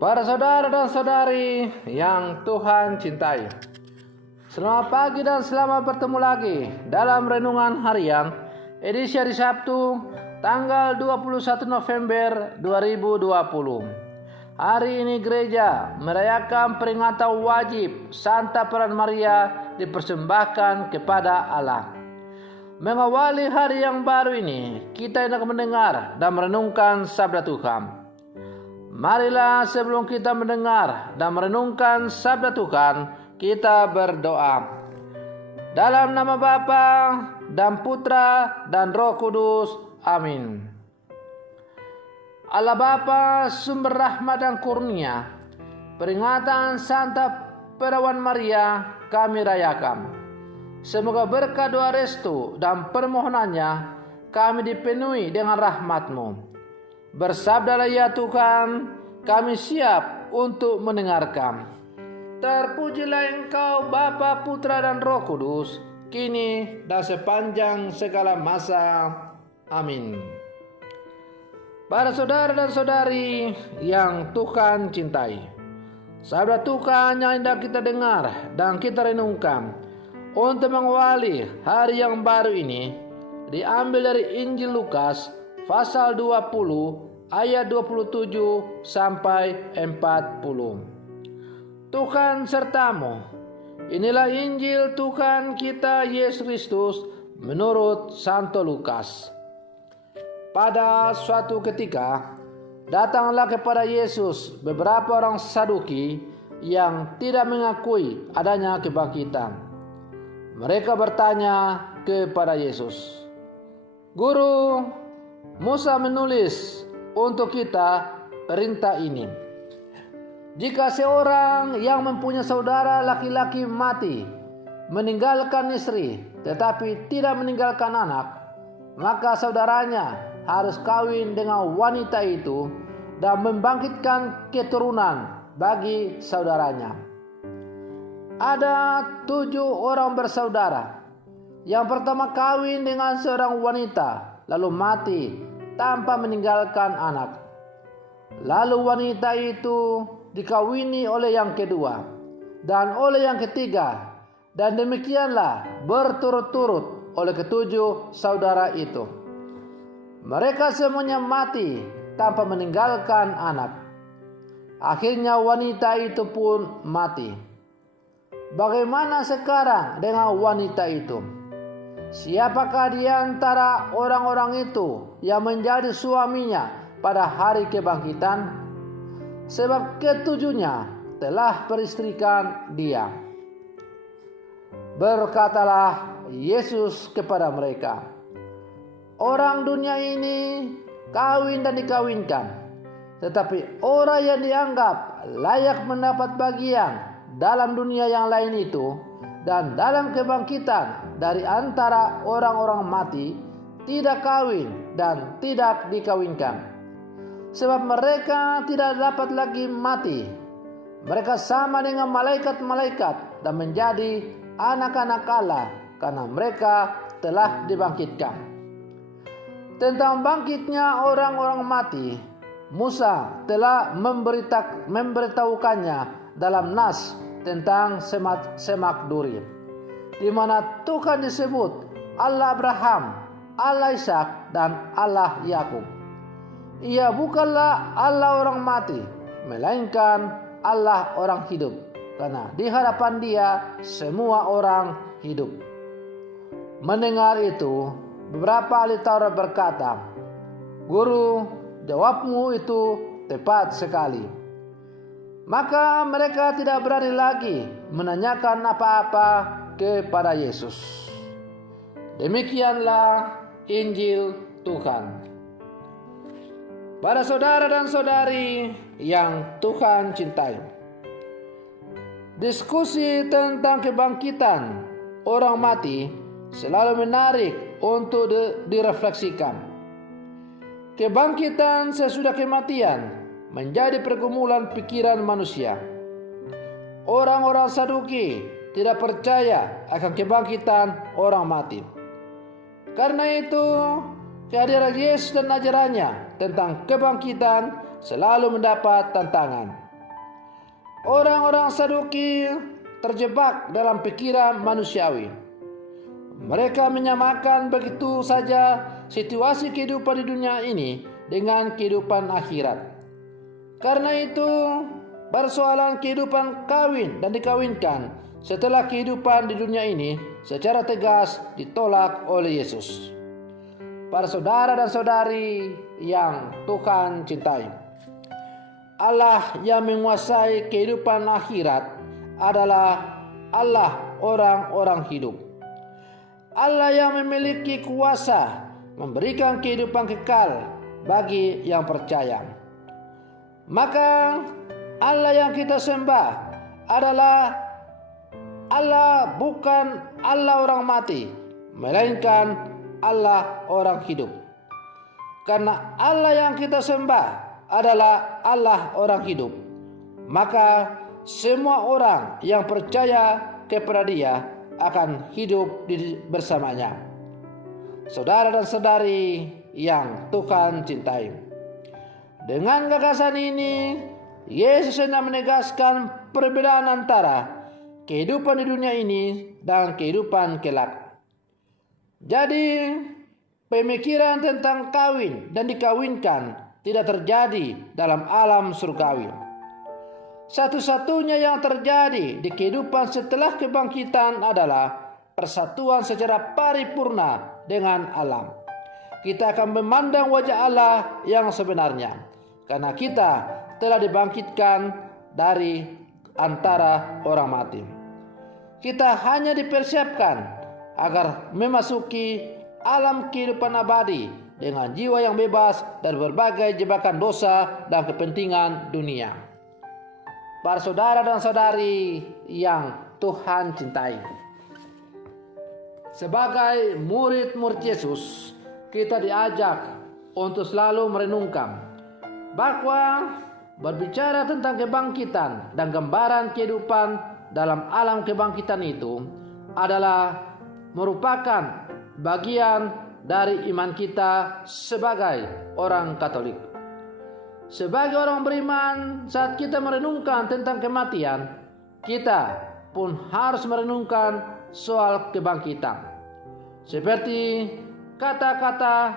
Para saudara dan saudari yang Tuhan cintai, selamat pagi dan selamat bertemu lagi dalam Renungan Harian edisi hari Sabtu tanggal 21 November 2020. Hari ini gereja merayakan peringatan wajib Santa Peran Maria dipersembahkan kepada Allah. Mengawali hari yang baru ini, kita hendak mendengar dan merenungkan sabda Tuhan. Marilah sebelum kita mendengar dan merenungkan sabda Tuhan, kita berdoa. Dalam nama Bapa dan Putra dan Roh Kudus. Amin. Allah Bapa, sumber rahmat dan kurnia, peringatan Santa Perawan Maria kami rayakan. Semoga berkat doa restu dan permohonannya kami dipenuhi dengan rahmat-Mu. Bersabdalah ya Tuhan, kami siap untuk mendengarkan. Terpujilah Engkau Bapa, Putra dan Roh Kudus, kini dan sepanjang segala masa. Amin. Para saudara dan saudari yang Tuhan cintai, sabda Tuhan yang hendak kita dengar dan kita renungkan untuk mengawali hari yang baru ini diambil dari Injil Lukas pasal 20 ayat 27 sampai 40. Tuhan sertamu. Inilah Injil Tuhan kita Yesus Kristus menurut Santo Lukas. Pada suatu ketika datanglah kepada Yesus beberapa orang Saduki yang tidak mengakui adanya kebangkitan. Mereka bertanya kepada Yesus, "Guru, Musa menulis untuk kita perintah ini. Jika seorang yang mempunyai saudara laki-laki mati, meninggalkan istri, tetapi tidak meninggalkan anak, maka saudaranya harus kawin dengan wanita itu dan membangkitkan keturunan bagi saudaranya. Ada 7 orang bersaudara. Yang pertama kawin dengan seorang wanita, lalu mati tanpa meninggalkan anak. Lalu wanita itu dikawini oleh yang kedua dan oleh yang ketiga, dan demikianlah berturut-turut oleh ke-7 saudara itu. Mereka semuanya mati tanpa meninggalkan anak. Akhirnya wanita itu pun mati. Bagaimana sekarang dengan wanita itu? Siapakah di antara orang-orang itu yang menjadi suaminya pada hari kebangkitan? Sebab ke-7-nya telah beristrikan dia." Berkatalah Yesus kepada mereka, "Orang dunia ini kawin dan dikawinkan, tetapi orang yang dianggap layak mendapat bagian dalam dunia yang lain itu dan dalam kebangkitan dari antara orang-orang mati tidak kawin dan tidak dikawinkan. Sebab mereka tidak dapat lagi mati. Mereka sama dengan malaikat-malaikat dan menjadi anak-anak Allah karena mereka telah dibangkitkan." Tentang bangkitnya orang-orang mati, Musa telah memberitahukannya dalam Nas tentang semak duri, di mana Tuhan disebut Allah Abraham, Allah Ishak, dan Allah Yakub. Ia bukanlah Allah orang mati, melainkan Allah orang hidup, karena di hadapan Dia semua orang hidup. Mendengar itu, beberapa ahli Taurat berkata, "Guru, jawabmu itu tepat sekali." Maka mereka tidak berani lagi menanyakan apa-apa kepada Yesus. Demikianlah Injil Tuhan. Para saudara dan saudari yang Tuhan cintai, diskusi tentang kebangkitan orang mati selalu menarik untuk direfleksikan. Kebangkitan sesudah kematian menjadi pergumulan pikiran manusia. Orang-orang Saduki tidak percaya akan kebangkitan orang mati. Karena itu, kehadiran Yesus dan ajarannya tentang kebangkitan selalu mendapat tantangan. Orang-orang Saduki terjebak dalam pikiran manusiawi. Mereka menyamakan begitu saja situasi kehidupan di dunia ini dengan kehidupan akhirat. Karena itu, persoalan kehidupan kawin dan dikawinkan setelah kehidupan di dunia ini secara tegas ditolak oleh Yesus. Para saudara dan saudari yang Tuhan cintai, Allah yang menguasai kehidupan akhirat adalah Allah orang-orang hidup. Allah yang memiliki kuasa memberikan kehidupan kekal bagi yang percaya. Maka Allah yang kita sembah adalah Allah bukan Allah orang mati, melainkan Allah orang hidup. Karena Allah yang kita sembah adalah Allah orang hidup, maka semua orang yang percaya kepada Dia akan hidup bersamanya. Saudara dan saudari yang Tuhan cintai, dengan gagasan ini Yesus hendak menegaskan perbedaan antara kehidupan di dunia ini dan kehidupan kelak. Jadi, pemikiran tentang kawin dan dikawinkan tidak terjadi dalam alam surgawi. Satu-satunya yang terjadi di kehidupan setelah kebangkitan adalah persatuan secara paripurna dengan alam. Kita akan memandang wajah Allah yang sebenarnya, karena kita telah dibangkitkan dari antara orang mati. Kita hanya dipersiapkan agar memasuki alam kehidupan abadi dengan jiwa yang bebas dari berbagai jebakan dosa dan kepentingan dunia. Para saudara dan saudari yang Tuhan cintai, sebagai murid-murid Yesus, kita diajak untuk selalu merenungkan bahwa berbicara tentang kebangkitan dan gambaran kehidupan dalam alam kebangkitan itu adalah merupakan bagian dari iman kita sebagai orang Katolik. Sebagai orang beriman, saat kita merenungkan tentang kematian, kita pun harus merenungkan soal kebangkitan. Seperti kata-kata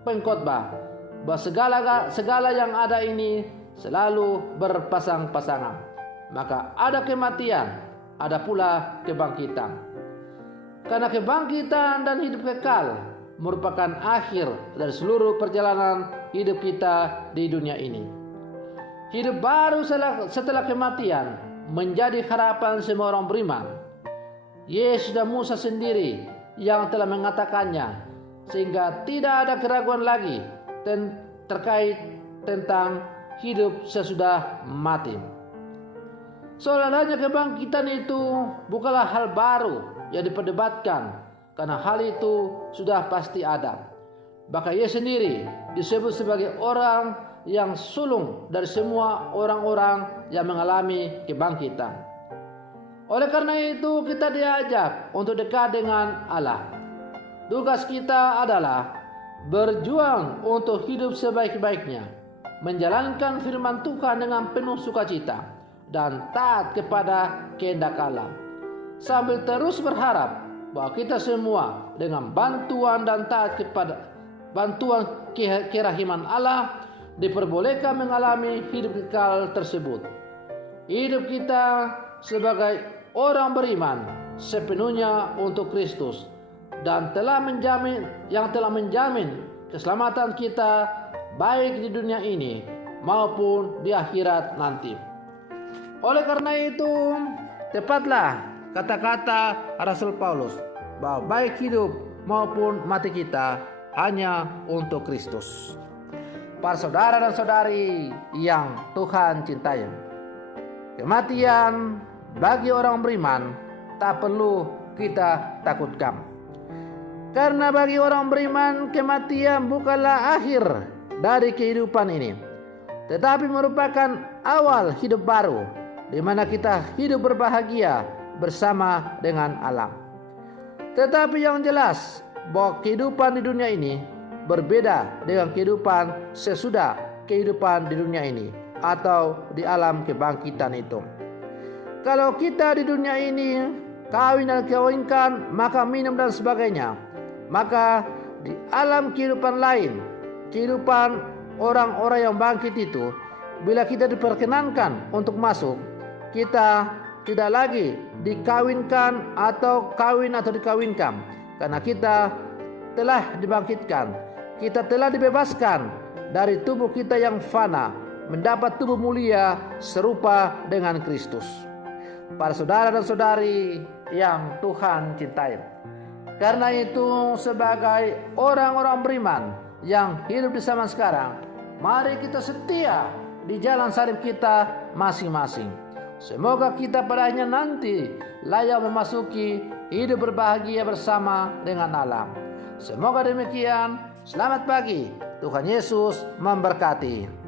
pengkhotbah, bahwa segala yang ada ini selalu berpasang-pasangan. Maka ada kematian, ada pula kebangkitan. Karena kebangkitan dan hidup kekal merupakan akhir dari seluruh perjalanan hidup kita di dunia ini. Hidup baru setelah kematian menjadi harapan semua orang beriman. Yesus dan Musa sendiri yang telah mengatakannya, sehingga tidak ada keraguan lagi terkait tentang hidup sesudah mati. Soal adanya kebangkitan itu bukanlah hal baru yang diperdebatkan, karena hal itu sudah pasti ada. Bahkan Ia sendiri disebut sebagai orang yang sulung dari semua orang-orang yang mengalami kebangkitan. Oleh karena itu kita diajak untuk dekat dengan Allah. Tugas kita adalah berjuang untuk hidup sebaik-baiknya, menjalankan firman Tuhan dengan penuh sukacita dan taat kepada kehendak Allah, sambil terus berharap bahwa kita semua dengan bantuan dan taat kepada bantuan kerahiman Allah diperbolehkan mengalami hidup kekal tersebut. Hidup kita sebagai orang beriman sepenuhnya untuk Kristus dan telah menjamin keselamatan kita baik di dunia ini maupun di akhirat nanti. Oleh karena itu, tepatlah kata-kata Rasul Paulus bahwa baik hidup maupun mati kita hanya untuk Kristus. Para saudara dan saudari yang Tuhan cintai, kematian bagi orang beriman tak perlu kita takutkan. Karena bagi orang beriman kematian bukanlah akhir dari kehidupan ini, tetapi merupakan awal hidup baru di mana kita hidup berbahagia bersama dengan alam. Tetapi yang jelas bahwa kehidupan di dunia ini berbeda dengan kehidupan sesudah kehidupan di dunia ini, atau di alam kebangkitan itu. Kalau kita di dunia ini kawin dan kawinkan, maka minum dan sebagainya, maka di alam kehidupan lain, kehidupan orang-orang yang bangkit itu, bila kita diperkenankan untuk masuk, kita tidak lagi dikawinkan atau kawin atau dikawinkan, karena kita telah dibangkitkan, kita telah dibebaskan dari tubuh kita yang fana, mendapat tubuh mulia serupa dengan Kristus. Para saudara dan saudari yang Tuhan cintai, karena itu sebagai orang-orang beriman yang hidup di zaman sekarang, mari kita setia di jalan salib kita masing-masing. Semoga kita pada akhirnya nanti layak memasuki hidup berbahagia bersama dengan Allah. Semoga demikian. Selamat pagi. Tuhan Yesus memberkati.